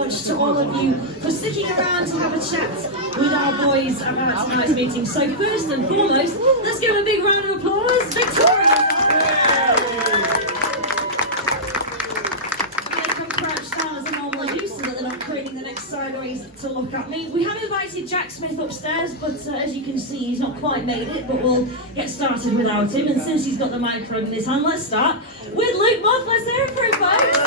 much to all of you for sticking around to have a chat with our boys about tonight's meeting. So first and foremost, let's give them a big round of applause. Victoria! Creating the next sideways to look at me. We have invited Jack Smith upstairs, but as you can see, he's not quite made it, but we'll get started without him. And since he's got the microphone in his hand, let's start with Luke Moth. Let's hear it for him, folks.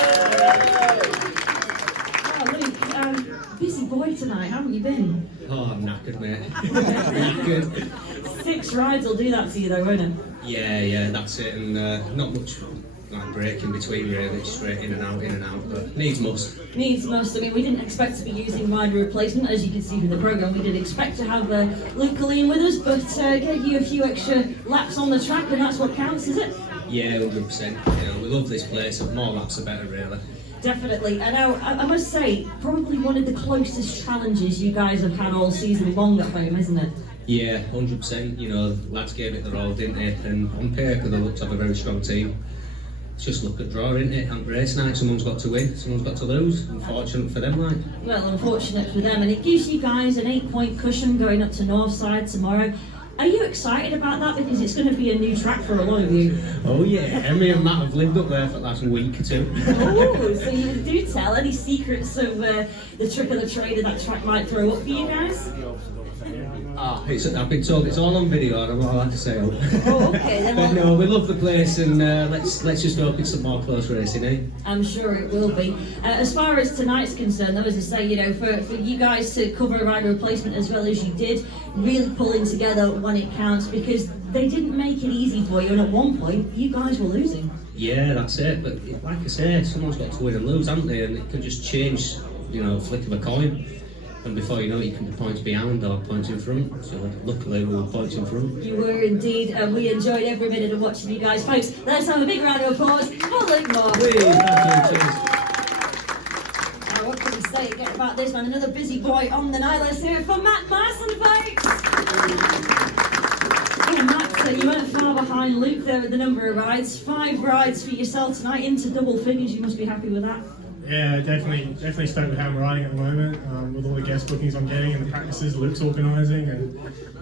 Oh, Luke, busy boy tonight, haven't you been? Oh, I'm knackered, mate. Knackered. 6 rides will do that to you though, won't it? Yeah, that's it, and not much like break in between really, straight in and out, but needs must. Needs must. I mean, we didn't expect to be using rider replacement, as you can see from the programme. We did expect to have Luke Colleen with us, but gave you a few extra laps on the track, and that's what counts, is it? Yeah, 100%. You know, we love this place, and more laps are better really. Definitely. And I must say, probably one of the closest challenges you guys have had all season long at home, isn't it? Yeah, 100%. You know, lads gave it their all, didn't they? And on paper, they looked to have a very strong team. It's just look at draw, isn't it? And race night, someone's got to win, someone's got to lose. Unfortunate for them, like. Well, unfortunate for them, and it gives you guys an 8-point cushion going up to Northside tomorrow. Are you excited about that? Because it's going to be a new track for a lot of you. Oh yeah, me and Matt have lived up there for the last week or two. Oh, so you do tell any secrets of the trick of the trade that track might throw up for you guys? I've been told it's all on video, and I'm not allowed to say it. Oh, okay. Then but no, we love the place, and let's just hope it's some more close racing, eh? I'm sure it will be. As far as tonight's concerned, though, as I say, you know, for you guys to cover a rider replacement as well as you did, really pulling together when it counts, because they didn't make it easy for you, and at one point, you guys were losing. Yeah, that's it. But like I say, someone's got to win and lose, haven't they? And it can just change, you know, flick of a coin. And before you know it, you can be points behind or points in front. So luckily we were points in front. You were indeed, and we enjoyed every minute of watching you guys. Folks, let's have a big round of applause for Luke Moore. What can we say again about this man? Another busy boy on the night. Let's hear it for Matt Marson, folks. Oh, Matt, you weren't far behind Luke there with the number of rides. 5 rides for yourself tonight, into double figures. You must be happy with that. Yeah, definitely stoked with how I'm riding at the moment, with all the guest bookings I'm getting and the practices Luke's organising, and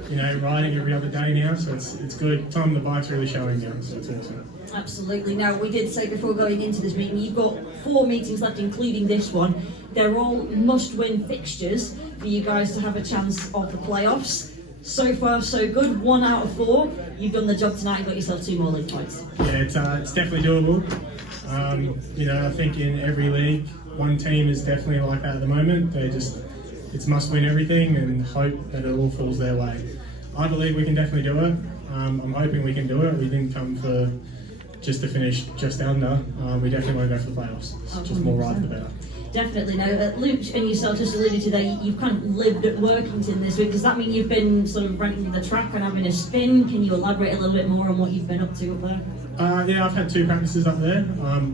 you know, riding every other day now, so it's good. Time on the bike's really showing now, so it's awesome. Absolutely. Now, we did say before going into this meeting, you've got 4 meetings left, including this one. They're all must-win fixtures for you guys to have a chance of the playoffs. So far, so good. 1 out of 4. You've done the job tonight and got yourself 2 more league points. Yeah, it's definitely doable. You know, I think in every league, one team is definitely like that at the moment. It's must win everything and hope that it all falls their way. I believe we can definitely do it. I'm hoping we can do it. We didn't come for just to finish just under. We definitely want to go for the playoffs. Just more rides the better. Definitely. Now, Luke and yourself just alluded to that you've kind of lived at Workington this week. Does that mean you've been sort of renting the track and having a spin? Can you elaborate a little bit more on what you've been up to up there? Yeah, I've had 2 practices up there.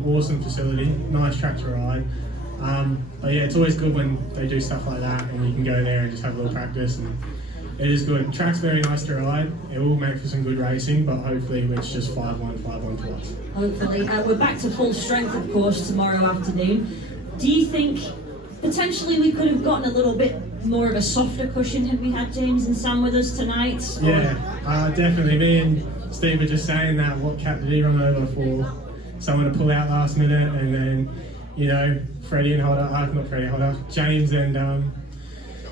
Awesome facility, nice track to ride. But yeah, it's always good when they do stuff like that and you can go there and just have a little practice. And it is good. Track's very nice to ride. It will make for some good racing, but hopefully it's just 5-1 to us. Hopefully. We're back to full strength, of course, tomorrow afternoon. Do you think potentially we could have gotten a little bit more of a softer cushion had we had James and Sam with us tonight? Yeah, definitely. Me and Steve were just saying that, what cap did he run over for someone to pull out last minute, and then, you know, James and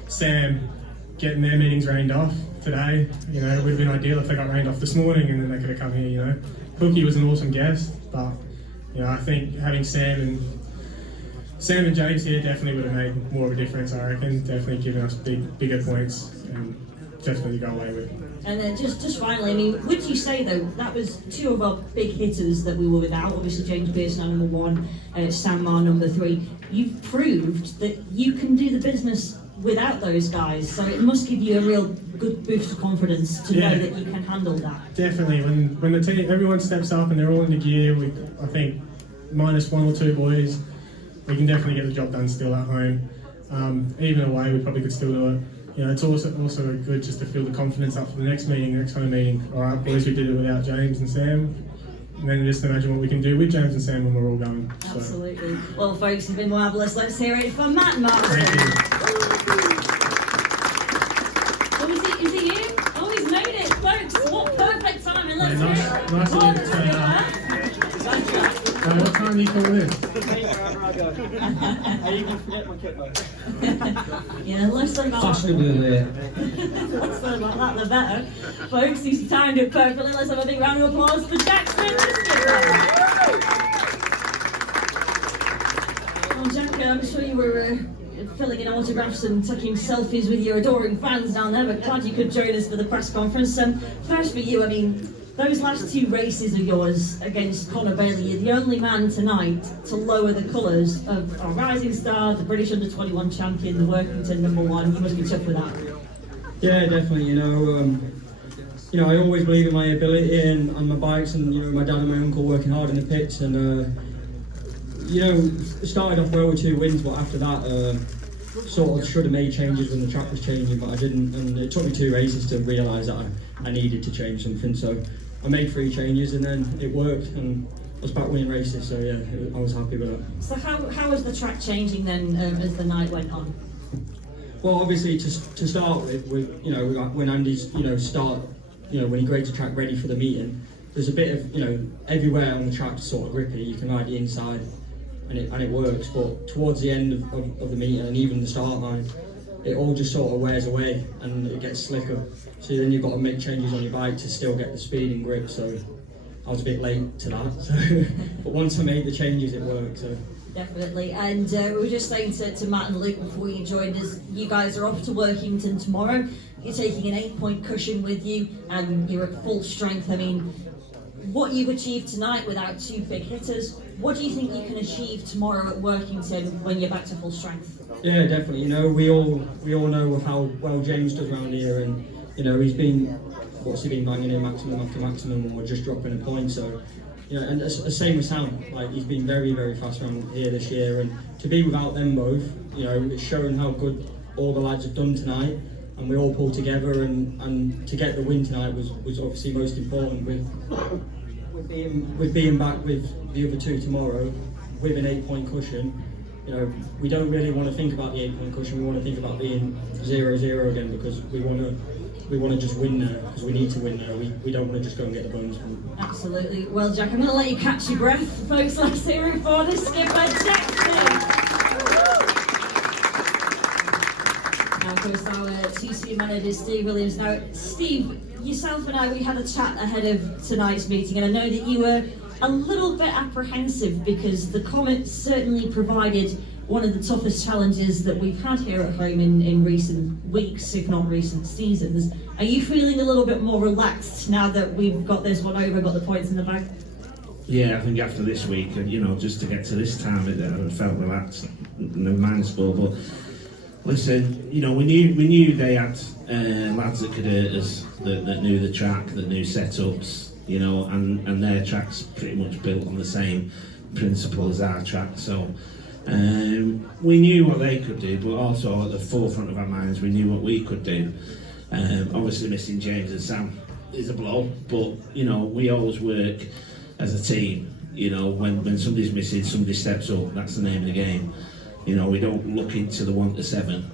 Sam getting their meetings rained off today. You know, it would have been ideal if they got rained off this morning and then they could have come here, you know. Cookie was an awesome guest, but, you know, I think having Sam and James here definitely would have made more of a difference, I reckon. Definitely given us bigger points and definitely go away with. And then just finally, I mean, would you say though, that was 2 of our big hitters that we were without, obviously James Pearson our number 1, Sam Marr number 3. You've proved that you can do the business without those guys, so it must give you a real good boost of confidence to know that you can handle that. Definitely, when the team, everyone steps up and they're all in the gear, I think minus 1 or 2 boys, we can definitely get the job done still at home. Even away, we probably could still do it. You know, it's also good just to feel the confidence up for the next home meeting. All right, boys, we did it without James and Sam. and then just imagine what we can do with James and Sam when we're all going. So, Absolutely. Well, folks, you've been marvellous. Let's hear it for Matt and Martin. thank you. Oh, is he you? Oh, he's made it, folks. What perfect timing. Let's hear it. Nice of you to turn up. What time do you call this? I even forget my kit though. Yeah, less than about Fashionably late. less than about that, the better. Folks, he's timed it perfectly. Let's have a big round of applause for Jackson. Well, Jack, I'm sure you were filling in autographs and taking selfies with your adoring fans down there, but glad you could join us for the press conference. First for you, I mean, those last two races of yours against Conor Bailey, you're the only man tonight to lower the colours of our rising star, the British under-21 champion, the Workington #1. You must be tough with that. Yeah, definitely. I always believe in my ability and my bikes, and my dad and my uncle working hard in the pits, and started off well with 2 wins, but after that, sort of should have made changes when the track was changing, but I didn't, and it took me 2 races to realise that I needed to change something. So I made 3 changes, and then it worked, and I was back winning races. So yeah, I was happy with that. So how was the track changing then as the night went on? Well, obviously to start with, when Andy's when he grades the track ready for the meeting, there's a bit of everywhere on the track sort of grippy. You can ride the inside, and it works. But towards the end of the meeting and even the start line, it all just sort of wears away and it gets slicker. So then you've got to make changes on your bike to still get the speed and grip. So I was a bit late to that. So, but once I made the changes, it worked. So. Definitely, and we were just saying to Matt and Luke before you joined us, you guys are off to Workington tomorrow. You're taking an 8-point cushion with you, and you're at full strength. I mean, what you've achieved tonight without 2 big hitters, what do you think you can achieve tomorrow at Workington when you're back to full strength? Yeah, definitely. We all know how well James does around here, and he's been banging in maximum after maximum, or just dropping a point. So. And the same with Sam. Like, he's been very, very fast around here this year, and to be without them both, it's shown how good all the lads have done tonight, and we all pulled together, and to get the win tonight was obviously most important. With being back with the other 2 tomorrow, with an 8-point cushion, we don't really want to think about the 8-point cushion. We want to think about being 0-0 again, because we want to just win there, because we need to win there. We don't want to just go and get the bonus point. Absolutely. Well, Jack, I'm going to let you catch your breath. Folks, let's hear it for the skipper, Jackson. Now, of course, our TC manager, Steve Williams. Now, Steve, yourself and I, we had a chat ahead of tonight's meeting, and I know that you were a little bit apprehensive because the Comet certainly provided one of the toughest challenges that we've had here at home in recent weeks, if not recent seasons. Are you feeling a little bit more relaxed now that we've got this one over, got the points in the bag? Yeah, I think after this week, just to get to this time, I felt relaxed, no minus ball. But listen, we knew they had lads that could hurt us, that knew the track, that knew setups, and their track's pretty much built on the same principle as our track. So. We knew what they could do, but also at the forefront of our minds, we knew what we could do. Obviously, missing James and Sam is a blow, but we always work as a team. When somebody's missing, somebody steps up. That's the name of the game. We don't look into the 1 to 7.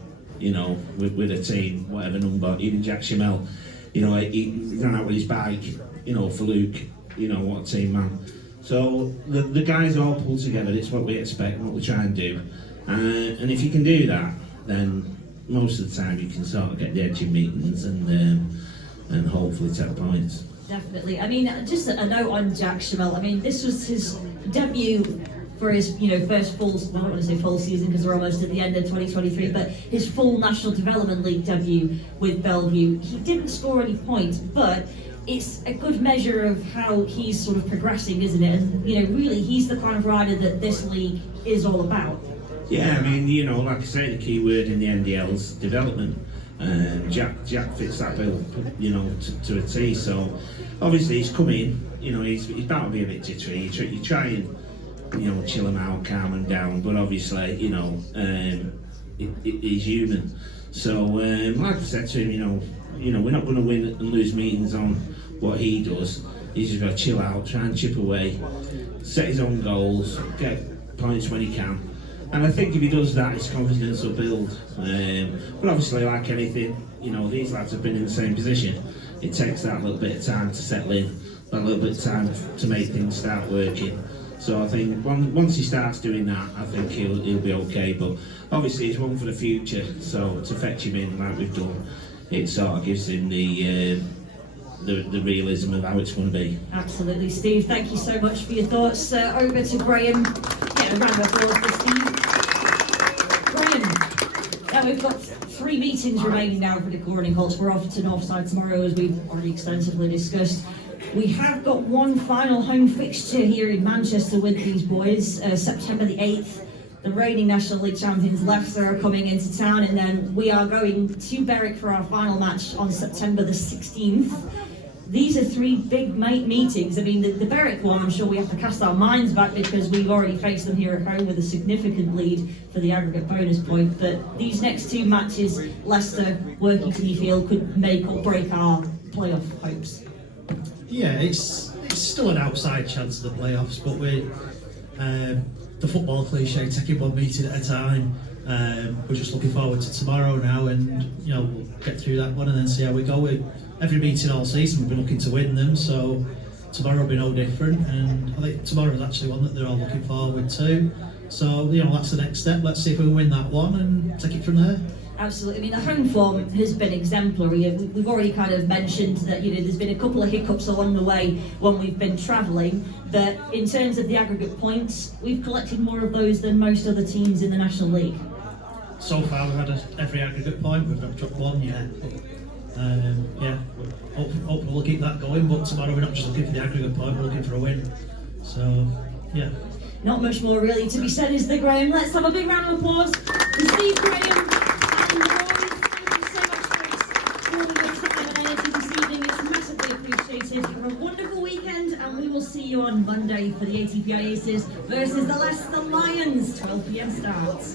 With a team, whatever number. Even Jack Schimmel, he ran out with his bike. For Luke, what a team man. So the guys all pull together. It's what we expect, what we try and do, and if you can do that, then most of the time you can sort of get the edge in meetings and hopefully take points. Definitely. I mean, just a note on Jack Schimmel. I mean, this was his debut for his first full, I don't want to say full season because we're almost at the end of 2023, but his full National Development League debut with Belle Vue. He didn't score any points, but it's a good measure of how he's sort of progressing, isn't it? And really, he's the kind of rider that this league is all about. Yeah, I mean, like I say, the key word in the NDL's development. Jack fits that bill, to a T. So obviously he's come in. He's bound to be a bit jittery. You try and chill him out, calm him down. But obviously, he's human. So like I said to him, we're not going to win and lose meetings on what he does. He's just got to chill out, try and chip away, set his own goals, get points when he can. And I think if he does that, his confidence will build. But obviously, like anything, you know, these lads have been in the same position. It takes that little bit of time to settle in, a little bit of time to make things start working. So I think once he starts doing that, I think he'll be okay. But obviously, it's one for the future. So to fetch him in like we've done, it sort of gives him the realism of how it's going to be. Absolutely, Steve. Thank you so much for your thoughts. Over to Graham. Get a round of applause for Steve. Graham, we've got 3 meetings remaining now for the Cool Running Colts. We're off to Northside tomorrow, as we've already extensively discussed. We have got one final home fixture here in Manchester with these boys, September the 8th. The reigning National League champions Leicester are coming into town, and then we are going to Berwick for our final match on September the 16th. These are 3 big meetings. I mean, the Berwick one, I'm sure we have to cast our minds back because we've already faced them here at home with a significant lead for the aggregate bonus point. But these next 2 matches, Leicester, Workington, you feel, could make or break our playoff hopes. Yeah, it's still an outside chance of the playoffs, but we're the football cliche, taking one meeting at a time. We're just looking forward to tomorrow now, and you know, we'll get through that one and then see how we go. With every meeting all season, we've been looking to win them, so tomorrow will be no different. And I think tomorrow is actually one that they're all looking forward to. So you know, that's the next step. Let's see if we can win that one and take it from there. Absolutely. I mean, the home form has been exemplary. We've already kind of mentioned that, you know, there's been a couple of hiccups along the way when we've been travelling, but in terms of the aggregate points, we've collected more of those than most other teams in the National League. So far, we've had every aggregate point. We've not dropped one yet. Yeah, hopefully we'll keep that going. But tomorrow, we're not just looking for the aggregate point; we're looking for a win. So, yeah. Not much more really to be said, is there, Graham? Let's have a big round of applause for Steve, Graham, and the boys. Thank you so much for your time and energy this evening. It's massively appreciated. Have a wonderful weekend, and we will see you on Monday for the ATPI Aces versus the Leicester Lions. 12 p.m. starts.